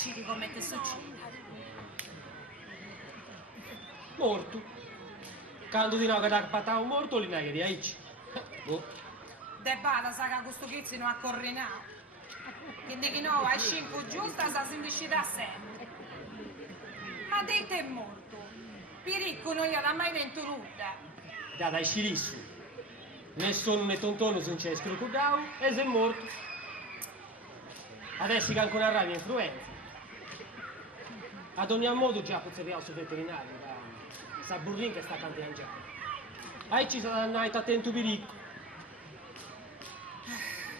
usciti come te succede? Morto. Quando di no che da patao morto, li neghi di aici. Boh. De bada sa che questo chizzo non ha correnato. Che di che no, a 5 giusta sa si da sempre. Ma dei te è morto. Piricco non gli ha mai vinto nulla. Da dai scilissu. Nessuno né tontono non c'è scrocodao e sei morto. Adesso che ancora arrabbia influenza. Ad ogni modo già pozzeria su veterinario. Sa burrin che sta cantiando. Aici sarà andare attento piricco.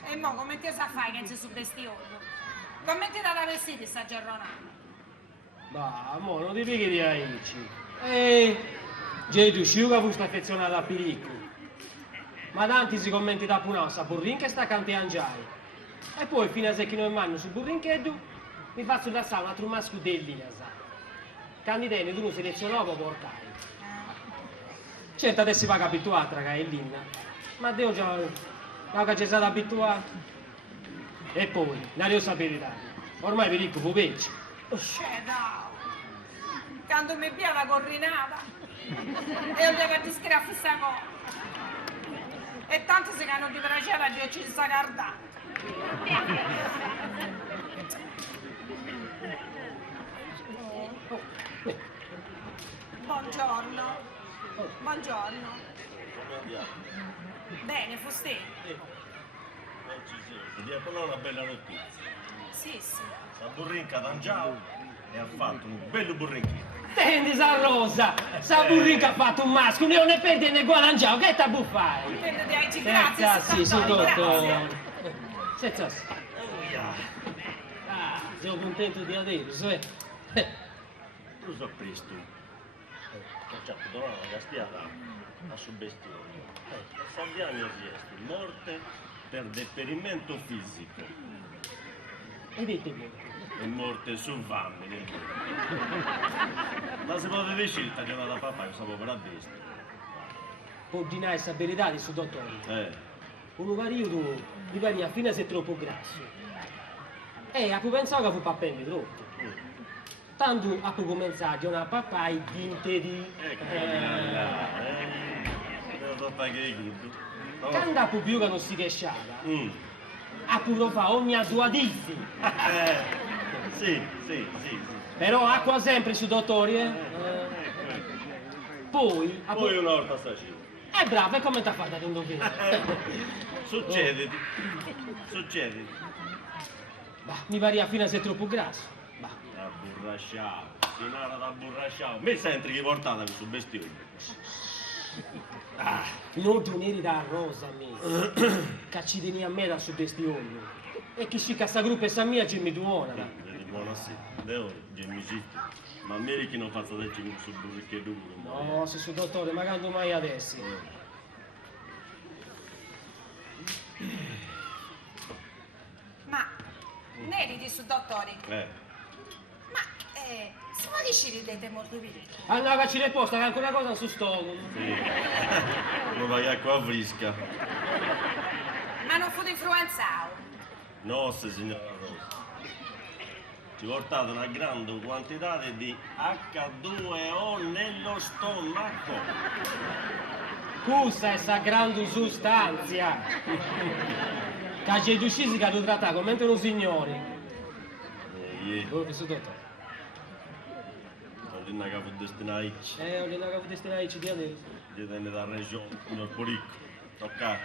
E mo come ti sa fare che non si su bestiolio? Come ti dà da vestire sta gerronata? Ma, mo, non ti pigli di aici. Gesù, sciuga fu sta affezionata a piricco. Ma tanti si commenti da punao sa burrin che sta cantiando. E poi, fino a se che non manno su burrincheddu, mi faccio lasciare un altro masco dell'Iasa. Candideni tu non selezionò per portare. Certo, adesso si va abituata, che è linda. Ma Dio già, no, che ci è stato abituato. E poi, la devo sapere dai. Ormai vi dico, povecci. C'è da. Quando mi via la corrinata. E io devo ti scrivere sta cosa. E tanto se che non ti piaceva di uccidere sta cardata. Buongiorno. Buongiorno. Bene, Fustè. Ti è una bella notizia. Sì, sì. La burrinca d'Angiao e ha fatto un bello burrinchino. Tendi San Rosa, sa burrinca ha fatto un masco, ne ne perde ne guadangiao, che ta buffai? Prendete aici, grazie. Sì, sono grazie. Senza sì. Ah, sono contento di adesso, Tu so presto. Certo, doveva una gastiata a suo bestione. E Sandiani ha chiesto morte per deperimento fisico E ditemi. e morte su famine. Ma se potete scelta che da papà io sapevo per a destra. Può dinare questa verità di suo dottore. Un periodo mi varia fino a se troppo grasso. E a cui pensavo che fu pappende troppo. Tanto a cui cominciare a una papà e dinte di... Devo toppare che ricordo. Quando a più che non si riesciava, a pure fa ogni adduadizzi. Sì. Però acqua sempre su dottore, Poi... Poi una volta stagione. È bravo, e come ti ha fatto ad indovinare? Succede. Bah, mi varia fino a se troppo grasso. Bah. Da burrasciao, sinara da burrasciao. Mi senti che portata questo bestione? Non tu neri da rosa a me. Caccidini a me da su bestiolio. E chi si cassa gruppo e sa mia Jimmy Duona. Vedi, buonasera. Devo, Jimmy Citti. Ma a me che non faccio del cibo su burricche duro. No, se su dottore, ma quando mai adesso? Ma, neri di su dottore. Ma, si può dire che è molto pericolo? Allora ci le posta che anche una cosa su stomaco. Sì. Non vai acqua fresca. Ma non fu influenzato? No, signora Rosa. Ci portate una grande quantità di H2O nello stomaco. Questa è sta grande sostanza. Che c'è usciti che lo tratta come un signore. Oh, che su dottore. Non è che fu destinato. Non è che fu destinato di adesso. Dipende dalla regione, non è ricco. Tocca.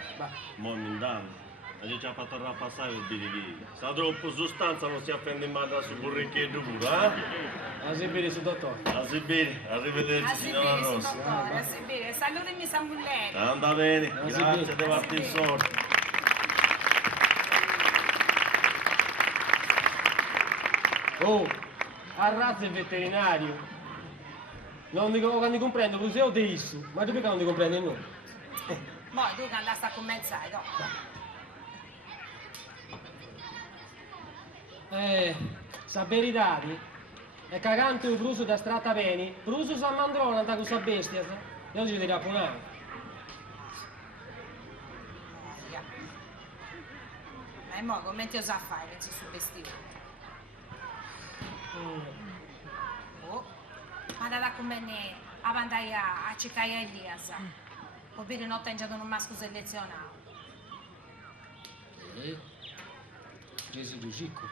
Mo' mi danno. La gente ci ha fatto rappassare per dire che sa troppo sostanza non si appende in mano su burricchietto pure, A Sibiri su dottore. A Sibiri, arrivederci signora su Rossi. dottore, a Sibiri. Salutami San Bulleri. Anda bene, A grazie Sibiri. di farti in sorte. Oh, arrazzo il veterinario. Non ti comprendo, così ho detto. Ma tu perché non ti comprendi noi? Mo' tu che andasti a commenzare, no? Sa verità è cagante il bruso da strata bene, bruso sa mandrona da questa bestia, io oggi ti raponavo. Ma mo' come ti sa fare che ci su vestito? Oh, ma da come ne avanti a cercare Elias. Oppure notte in giorno un masco selezionato. Gesù di Gico.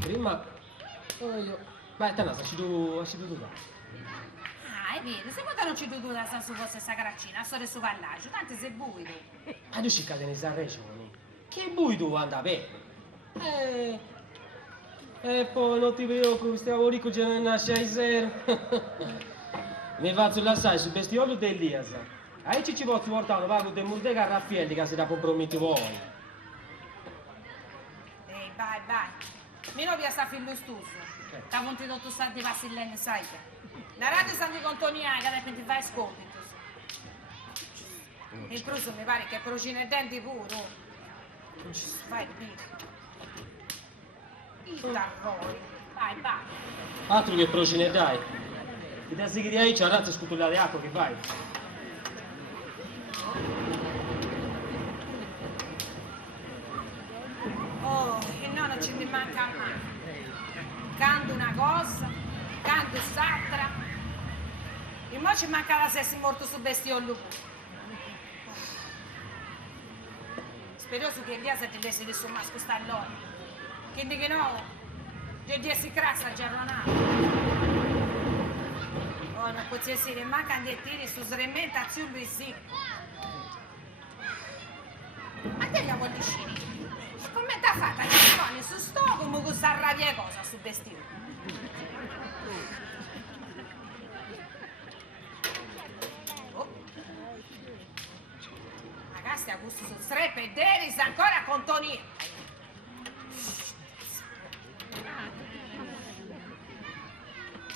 Prima... Oh, io... Vai, Tanasa, ci devo dare. Ah, è vero, se quando non ci tu da San su fosse sta caracina, storia su vallaggio, tanto sei buio. Ma tu ci cade in questa regione? Che bui tu anda bene? Poi non ti preoccupi, stiamo lì con già nasce ai zero. Mi faccio lasciare sul bestiolo dell'Elias. A ci posso portare un paio di murdega a Raffaelli che si da comprometti voi. Ehi, vai. Meno via sta fillustuso. T'ha contito tu sta di Vassilene, sai che? La radio sta di contonia, che ne ti fai scopito. Il pruso mi pare che procina i denti puro. Non ci fai bene. Il tarroi. Vai. Altro che procine dai. Ti dai che di c'è razza scutullare acqua che vai. Oh, e no, non ci mi manca mai. Canto una cosa, canto s'altra. E mo ci manca la sessi morto su bestiollo. Spero che Elias ti desse di su masco stallone. Quindi che no, già di essi crassa già non ha. Oh, non può essere, manca di tiri su srementazione lui sì. Ma te gli avvollicini? Come t'ha fatta che ti poni su sto come questa rabbia cosa su vestito? Oh. Ragazzi, a gusto su streppe e deris ancora con Tony.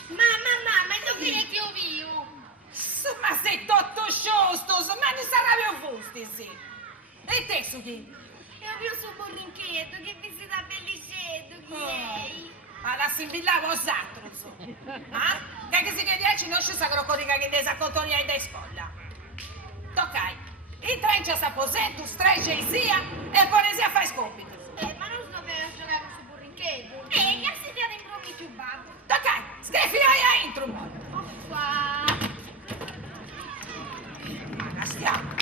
Mamma, io fine che ho vivo. Ma sei tutto sciostos, ma ne sarà più fusti, sì. E te su chi? Io vi su borrinchetto che vi si da bellicetto, chi è? Ma la si invillava os'altro, ah? Che si chiede ci non sciusa crocodica che desaccontoni ai dei scolla. Toccai, in trencia s'apposento, stregge in sia e poi ne sia fai scopito. Ma non sto per giocare su borrinchetto. Che si dia in promi più babbo. Toccai, sgrefioia entro. Qua. Ma stiamo.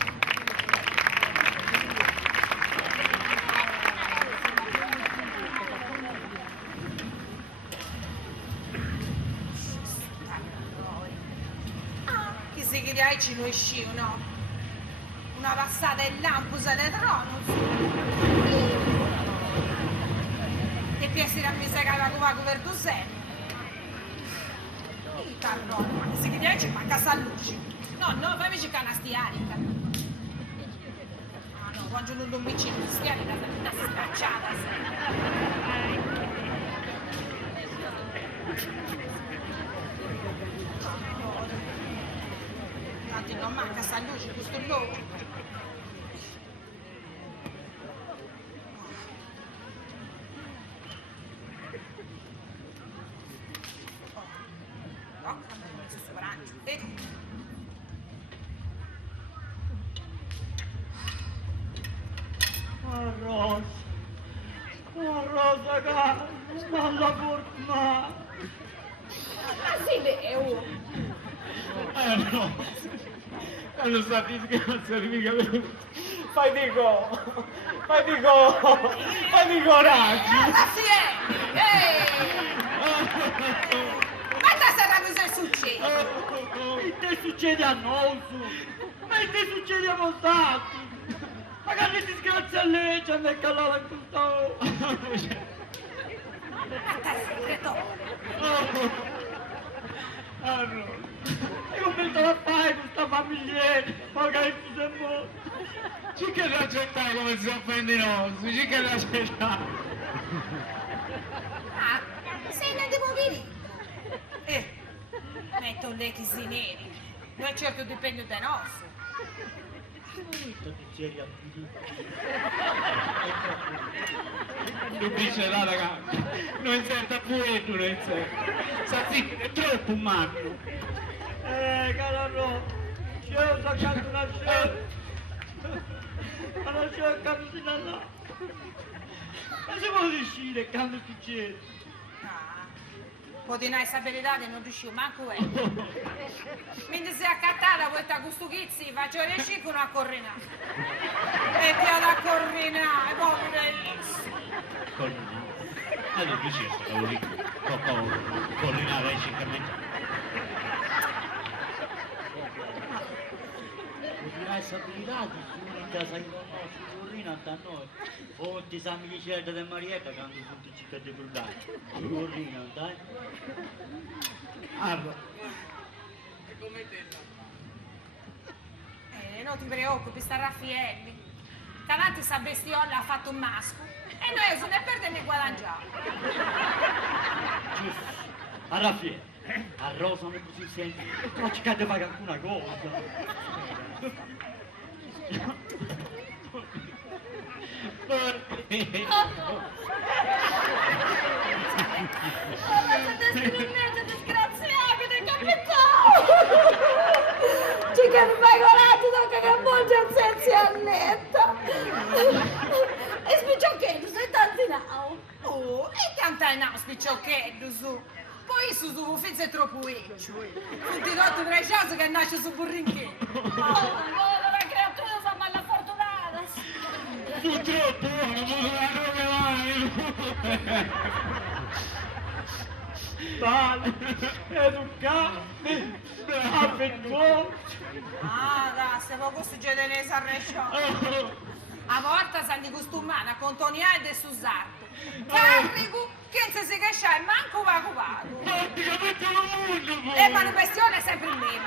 Chi si chiede ci noi sciu, no? Una passata in lampus eletronus. E piesi da mi segava come coperto sempre. Il tarrone, ma chi si chiede ci manca sta luce. No, fammi cercare una stiarica. Ah no, quando non un vicino di stiarica, una scacciata. Tanto non manca sta luce, questo luogo. Rosa, cara, non la fortuna. Ma si vede, No, non sapete che non significa venuto. Fai dico raggi. ma si è! Ma da sarà cosa succede? E te succede a noi, e te succede a molti. Magari disgrazia a lei, ci hanno calato in questo. Ma dai, segreto! Allora, e ho pensato a fare questa famiglietta, magari tu sei morto. Ci che la gente come si offende noi, ci che la gente. Ah, sei una demovirì! Metto le chisi neri, non certo dipende da nostro. Tu dice la ragazza, non senta pure tu, non senta. Sappi, è troppo umano. Caro, c'è accanto una scena. Ma non c'è accanto di là. Ma se vuoi uscire, quando succede? Ah, potinai sta verità che non riuscivo manco mentre si è accattata questa custuchizzi faccio riuscire con una corrinata e ti ad accorrinare proprio bellissimo. Collinare? Ma non riuscire, stavo lì, collinare esce per me. Potrai stabilità di casa che conosci, corrina da noi. O ti sa mi dice da Marietta quando sono tutti cittadini brutali. Corrina, dai. Allora. Non ti preoccupi, sta Raffaelli. Davanti sta bestiola ha fatto un masco e noi se ne perde ne guadagniamo. Giusto. A Raffaele. A Rosa non così senti. Ma ci cade fare alcuna cosa. Disgraziabile, capitano! Ci che mi fai coraggio, tocca che volge un sensi a netta! E spicciocchetti, sei tanti nao! Oh, e canta no, spicciochetto su. Poi su fizzo è troppo eccio. Tutti tutti preciosi che nasce su burrinchetto. Oh, la creatura sa male fortunata! Purtroppo non la troverai. Vale, educato, affettuoso. Ah, dai, se poco succede nei sarresciò. A volte sanno costumare a contoniare e susarto. Carico, che non si cascia e manco va cupato. Praticamente il mondo, E manifestazione è sempre il mio.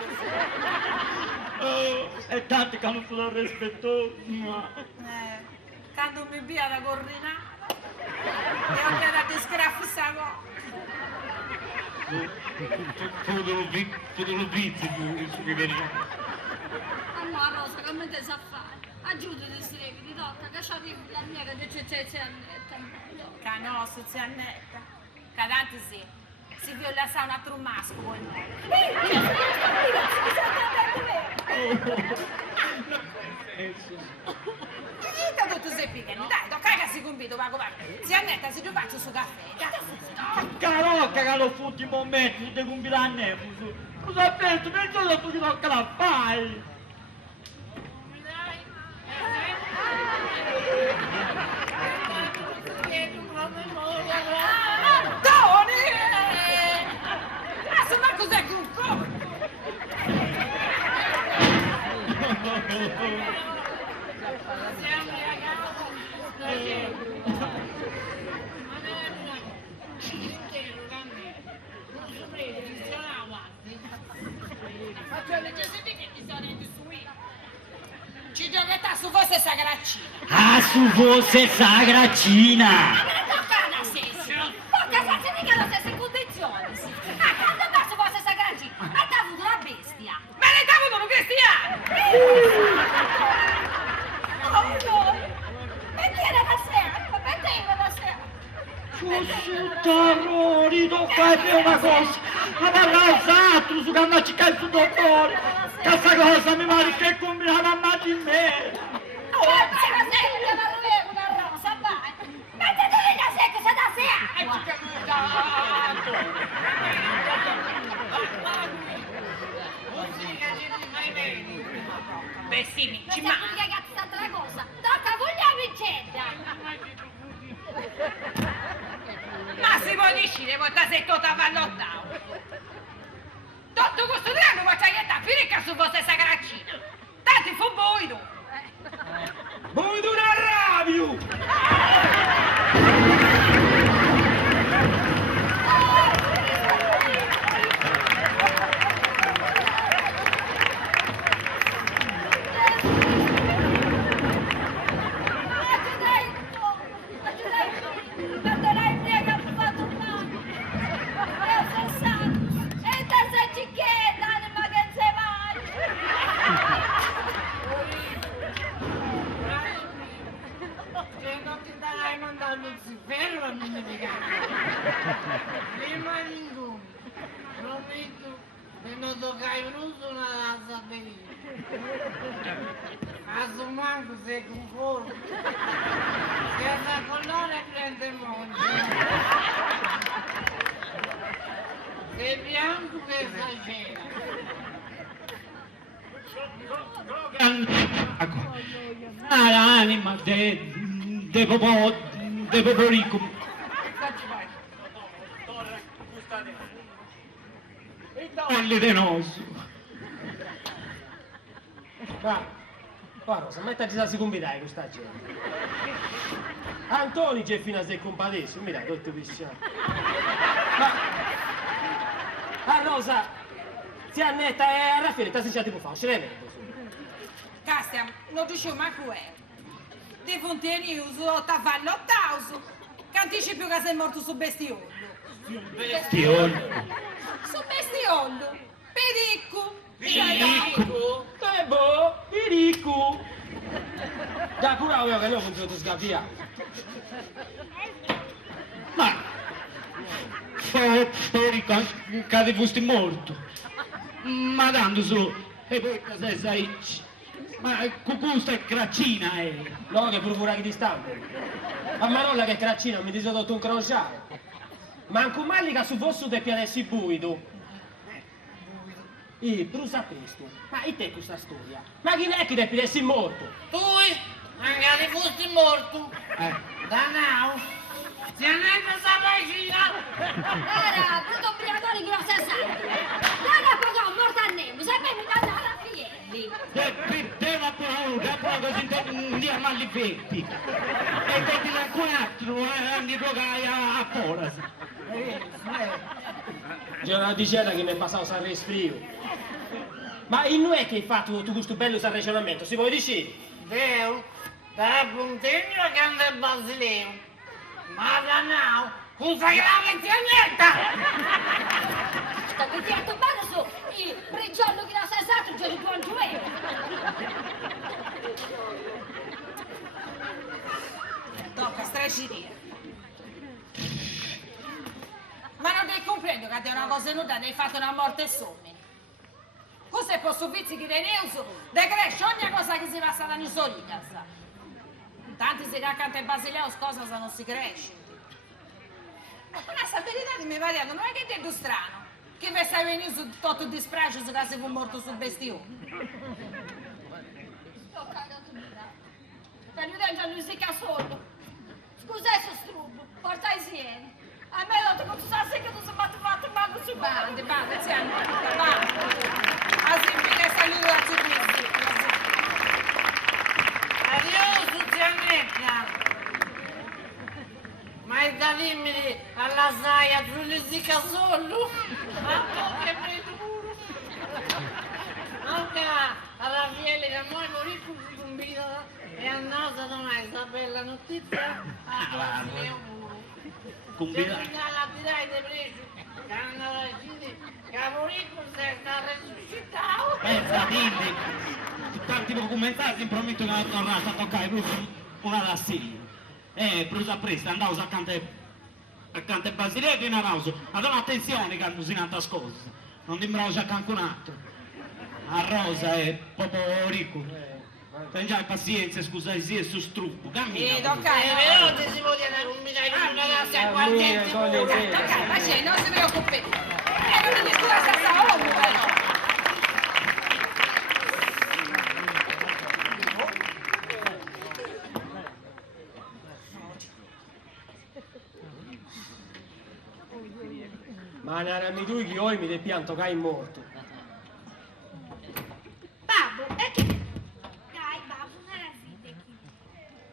E tanti che non sono rispettosi, ma... Quando mi via da corrinata e ho piena di scraffi sta cosa. Potevo pizza, su che verità. Allora, Rosa, come te sa fare? Aggiungiti, strevi, ti tocca, che c'ha la mia che c'è annetta. Canosso, ziannetta. Cadante sì. Si viola sa un altro masco poi no. E da tutto sei piccolo, dai, tocca che si compito, ma guarda. Ziannetta, se tu faccio su caffè. Carocca che lo futti in momento, ti devi compilare a neve. Cosa ha detto? Non so se tu ti tocca la fai. Tony! Ma cos'è gruppo? Ci giocherà su fosse sta graccina. Ah, su fosse sta graccina! Ma tocca la stessa! Porca senza mica la stessa condizione! Ma quando passo fosse sta gracina? Ma t'ha avuto la bestia! Me ne t'ha avuto un cristiano! Oh no! Perché era la sera? Perché era la sera? Tarori, tocca a una cosa! Ma parla altro su che mi cercare sul dottore! Che sta cosa mi pare che combina la mamma di me! Ma la sera che la volevo una rosa, vai! Ma te devi da sé che sei da sé! Bestemmia, ci Ma manca. che cazzo è stata la cosa? Tocca vogliamo incenda! Ma si può decidere, porta se tu t'avvallottavo. Tutto questo dramma faccia che sta fino che su fosse sta graccina. Tanti fu boido. Boido un arrabio! Non toccai non sono una saperia. A manco sei conforme. Questa colore prende molto. Sei bianco che esagera. L'anima de Poporicum. Tolli de nosso. Ma, Rosa, mettaci la seconda questa gente. Antoni c'è fino a se compadesse, mi dai, tutto pisciato. Ma, Rosa, zia Annetta e a Raffaele, ti sei tipo fa, ce l'hai vedo. Castia, non dicevo manco è. Di Fonteni uso t'avvallottauso. Che anticipi che sei morto su bestiollo. Bestiollo. Su bestiollo. Pericco. Pirico. Piricu! Da pure avevo che noi continuo a sgabbiare. Ma storico cade fusti morto. Ma tanto su e poi cosa sai? Ma cucusta è craccina No, che pure che di stampo. Ma Marolla che craccina, mi dice tutto un crociare. Manco malli che su vostro te pianessi buido. Brusa questo. Ma e te questa storia? Ma chi è che te pianessi morto? Tu, magari fossi morto. Danao. Si annetta sta vicina. Era tutto brigatore che lo sa sempre. Non è pagato morto a nemo, sei venuto a dare a Fielli. te una paura così andiamo malifetti. E te di qualcun altro anni rogai a Poras. Giorno di cena che mi è passato San Resfrio. Ma in noi è che hai fatto tutto questo bello ragionamento, si può dire? Deo, da puntegno che anda il Basileo. Ma da now, non sai che la menzionnetta! Sta mettendo bene su il prigioniero che non sa esatto, giorno di buon giovedì. Tocca straciria. Ma non devi comprendere che è una cosa nuda, hai fatto una morte e sommi. Cos'è posso vizi che ne uso? De cresce ogni cosa che si passa da Nisolita. Tanti si accanto ai Basileo cosa se non si cresce. Ma con la verità di mio variato non è che è strano. Che vi stai venuto tutto dispraccio se si fu morto sul bestione. Tocca da tutela. Per lui da Gianluca solo. Scusa, sono strubbo, porta insieme. A me non ti posso sapere che tu sei fatto male su Bande, siamo, bande. Asi, mi saluto a tutti. Addio, Giannetta! Ma è da dimmi alla saia, tu ne dica solo? Ma tu che preturo? Anche alla fiele che noi moricco si combina e a naso domani sta bella notizia a Basileo. Se la tirai di preso, che hanno raggiunto, che moricco si sta resuscitato. Pensa, dimmi, tanti documentari prometto che non tornate a toccare proprio una lasseria. Brusa presto, andavo accanto a Basilea che non rauso. Ma donna attenzione che hanno usinato a scossa. Non dimmi c'è qualcun altro. A Rosa è proprio ricco. Tengiai pazienza, scusa, sì, è su struppo. Cammina. Tocca, Però ti si può dire combinare con una lascia a quartetti. tocca, ma c'è, non si preoccupi. Non mi scusa sta uomo, però. Ma non erano tu che oi mi del pianto che hai morto. Babbo, e che... Dai, babbo, non era zitto qui.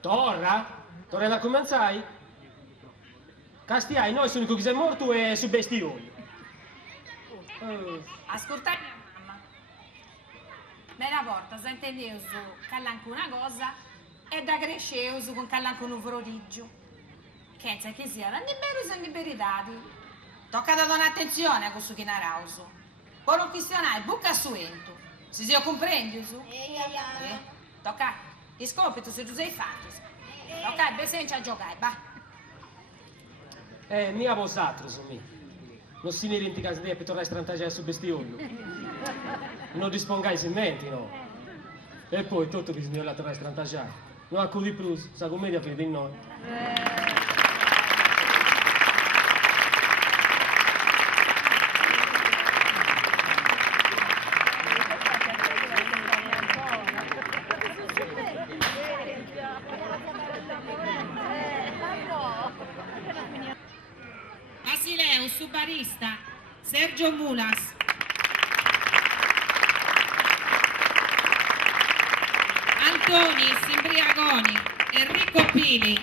Torra? Torna come sai? Castiai, noi sono che sei morto e su bestioni. Ascoltate mia mamma. Me la porta, se intendevo che anche una cosa è da crescere con anche un froriggio. Pensa che sia la liberos e liberidadi. Tocca da dare attenzione a questo che narauso. Poi non questionare, buca suento. Si comprendi su? Tocca, il scoppito se tu sei fatto. Tocca, ben senza giocare, va. Mia vosatro, su me. Non si ne renti casa di per tornare a strantaggiare su bestioni. Non dispongai se menti, no? E poi tutto bisogna tornare a strantaggiare. non accudi più, questa commedia fede in noi. Basileu, su barista, Sergio Mulas. Antoni, Simbriagoni, Enrico Pili.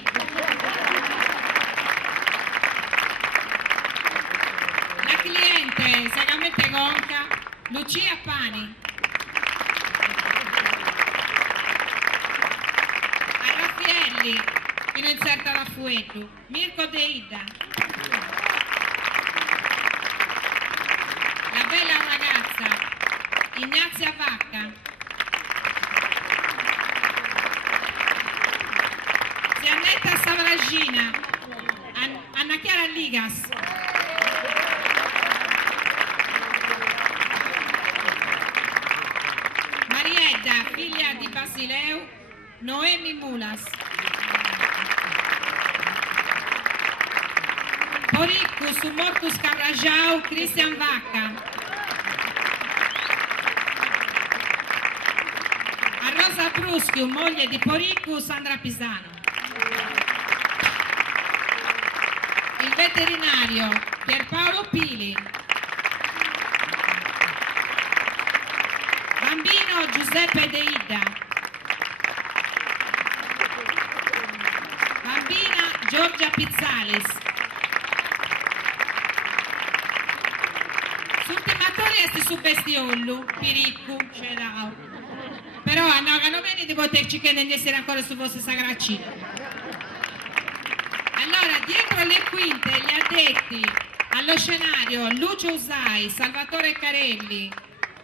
La cliente, Sagamente Gonca, Lucia Pani. A Raffaelli, che non inserta la Fuetu, Mirko Deida. La bella ragazza, Ignazia Vacca. Giannetta Savragina, Anna Chiara Ligas. Marietta, figlia di Basileu, Noemi Mulas. Poricus Mortus Carrajau, Cristian Vacca. A Rosa Bruschiu, moglie di Poricus, Sandra Pisano. Il veterinario, Pierpaolo Pili. Bambino, Giuseppe Deida. Bambina, Giorgia Pizzalis. S'ultimatori esti su bestiollu, Piriccu, Cedao. Però no, che non vieni di poterci che ne essere ancora su vostre sagracine. Allora, dietro le quinte, gli addetti allo scenario, Lucio Usai, Salvatore Carelli,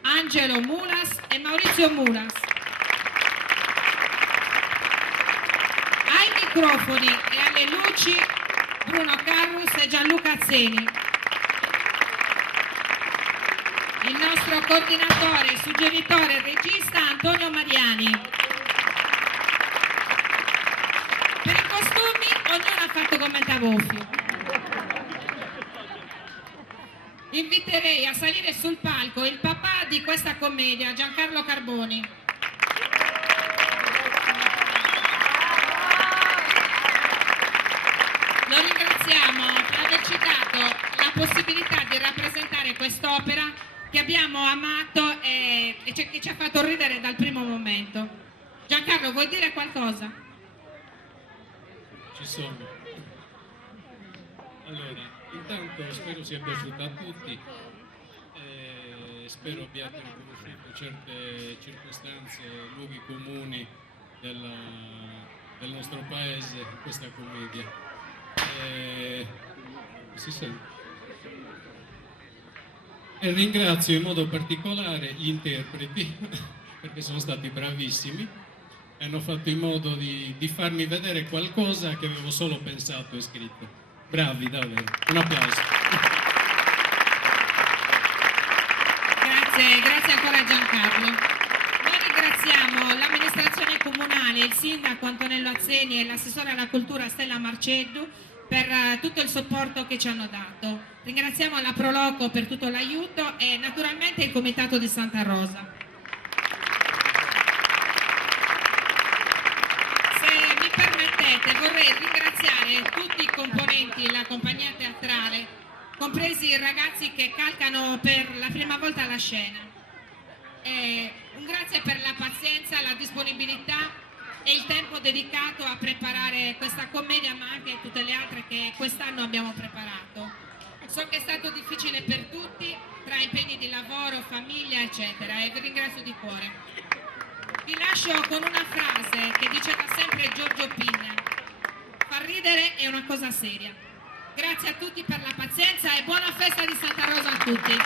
Angelo Mulas e Maurizio Mulas. Ai microfoni e alle luci, Bruno Carrus e Gianluca Zeni. Il nostro coordinatore, suggeritore e regista Antonio Mariani. Per i costumi ognuno ha fatto come Tavoffio. Inviterei a salire sul palco il papà di questa commedia, Giancarlo Carboni. Lo ringraziamo per aver citato la possibilità di rappresentare quest'opera che abbiamo amato e che ci ha fatto ridere dal primo momento. Giancarlo, vuoi dire qualcosa? Ci sono. Allora, intanto spero sia piaciuta a tutti, spero abbiate riconosciuto certe circostanze, luoghi comuni del nostro paese in questa commedia. Si sente? E ringrazio in modo particolare gli interpreti perché sono stati bravissimi e hanno fatto in modo di farmi vedere qualcosa che avevo solo pensato e scritto. Bravi, davvero. Un applauso. Grazie ancora Giancarlo. Noi ringraziamo l'amministrazione comunale, il sindaco Antonello Azzeni e l'assessore alla cultura Stella Marceddu per tutto il supporto che ci hanno dato. Ringraziamo la Proloco per tutto l'aiuto e naturalmente il Comitato di Santa Rosa. Se mi permettete vorrei ringraziare tutti i componenti della compagnia teatrale, compresi i ragazzi che calcano per la prima volta la scena. Un grazie per la pazienza, la disponibilità e il tempo dedicato a preparare questa commedia, ma anche tutte le altre che quest'anno abbiamo preparato. So che è stato difficile per tutti, tra impegni di lavoro, famiglia, eccetera, e vi ringrazio di cuore. Vi lascio con una frase che diceva sempre Giorgio Pinna: far ridere è una cosa seria. Grazie a tutti per la pazienza e buona festa di Santa Rosa a tutti.